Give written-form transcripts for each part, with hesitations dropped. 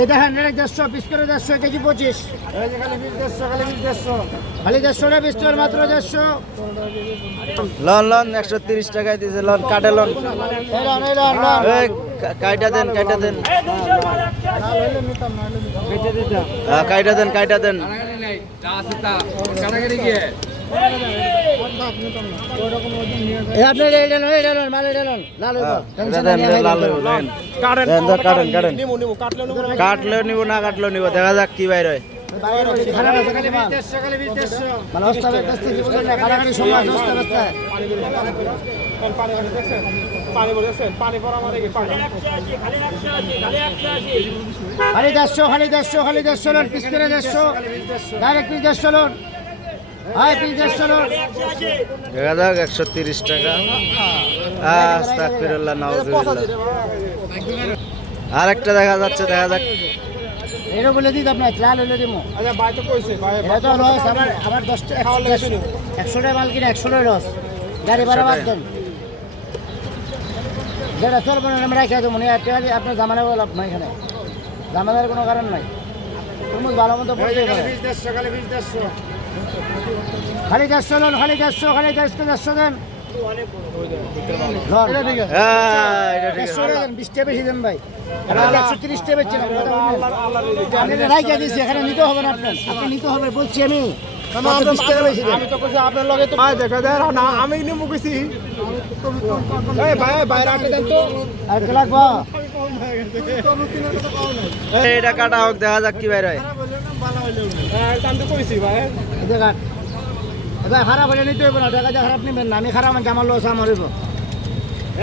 এই দেখেন 150 পিস করে 150 কেজি 25 খালি 150 পিস তোর মাত্র 150 লন লন 130 টাকায় দিছে লন কাটে লন এই কাইটা দেন কাইটা দেন কাইটা দেন এই আপনার এই ডালন মাল এই ডালন লাল কাটলেও নিব না কাটলেও নিব দেখা যাক কি বাইর হয় খালি 150 লোন পিস করে 150 direct piece 150 loan high piece 150 loan দেখা যাক 130 টাকা আস্তাগফিরুল্লাহ নাউজুবিল্লাহ আরেকটা দেখা যাচ্ছে দেখা যাক এর বলে দিই আপনার লাল হলে দিমু আচ্ছা ভাই তো কইছে ভাই এটা লস আমার 10 টাকা 100 টাকা মাল কিনা 100 টাকা লস গাড়ি ভাড়া বাদ দেন যেটা চলবে না আমরা রেখে দেবো আপনার জামানা বল আপনার এখানে জামানার কোনো কারণ নাই তুমি ভালো মতো পড়তে খালি 150 লোন খালি 150 দেন বেশি দেন ভাই 130 টাকা বেচছেন আপনি রাইখা দিয়েছি এখানে নিতে হবে না আপনার আপনি নিতে হবে বলছি আমি আমি তো কইছি আপনার লগে তো ভাই দেখা দেয় না আমি নিমু কইছি এই ভাই বাইরে আপনি দেন তো আর কে লাগবো এইটা কাটা হোক দেখা যাক কি বাইর হয় আমি তো কইছি ভাই দেখান এবার খারাপ হলে নিতে হবে না টাকা যা খারাপ নেবেন না আমি খারাপ আমার জামার লোস আমার হইব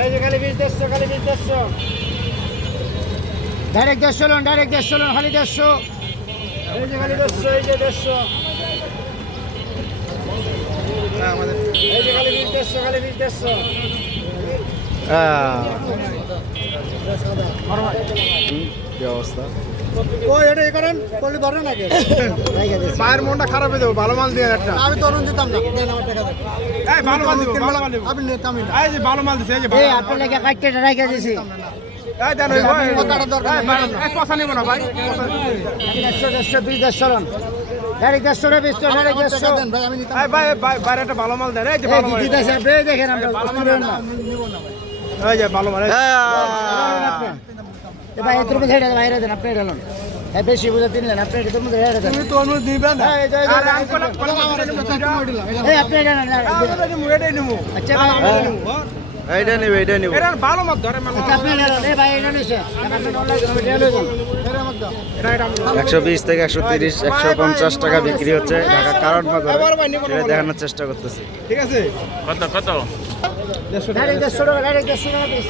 এই যে খালি 20 খালি 20 ডাইরেক্ট 150 লোন খালি 150 এই যে খালি 200 এই যে 200 এই যে খালি 20 খালি 20 কি অবস্থা কই এটা এই করেন করলে ধরে নাকি মায়ের মনটা খারাপ হয়ে যাবে ভালো মাল দিয়ে একটা আমি তরুণ দিতাম না দেন আমার টাকা দেন এই ভালো মাল দিব ভালো মাল দিব আপনি নিতাম না এই যে ভালো মাল দিছে এই যে এই আপনি লাগে কাটতে রাইখা দিছি এই দেন ওই ভাই টাকা দরকার এই পয়সা নিব না ভাই 150 লোন ডাইরেক্ট 150 টাকা বেচতে ডাইরেক্ট 150 দেন ভাই আমি নিতাম এই ভাই বাইরে একটা ভালো মাল দেন এই যে ভালো মাল দিতেছে আপনি দেখেন আমরা নিব না ভাই এই যে ভালো মাল ভাই এত রুপে ছেড়ে বাইরে দেন আপনি এটা লোন হ্যাঁ বেশি বুঝে দিলেন আপনি এটা মধ্যে ছেড়ে দেন তুমি তো অনু দিবেন না আরে আঙ্কল এই আপনি এটা না এটাই নিমু আচ্ছা এইটা নিব এটা ভালো মাল ধরে মাল আপনি এটা লোন এই ভাই এটা নিছে আপনি অনলাইন এটা লই যান 120 থেকে 130 150 টাকা বিক্রি হচ্ছে ঢাকা কারণ বাজারে সেটা দেখানোর চেষ্টা করতেছি ঠিক আছে কত ডাইরেক্ট 150 টাকা পিস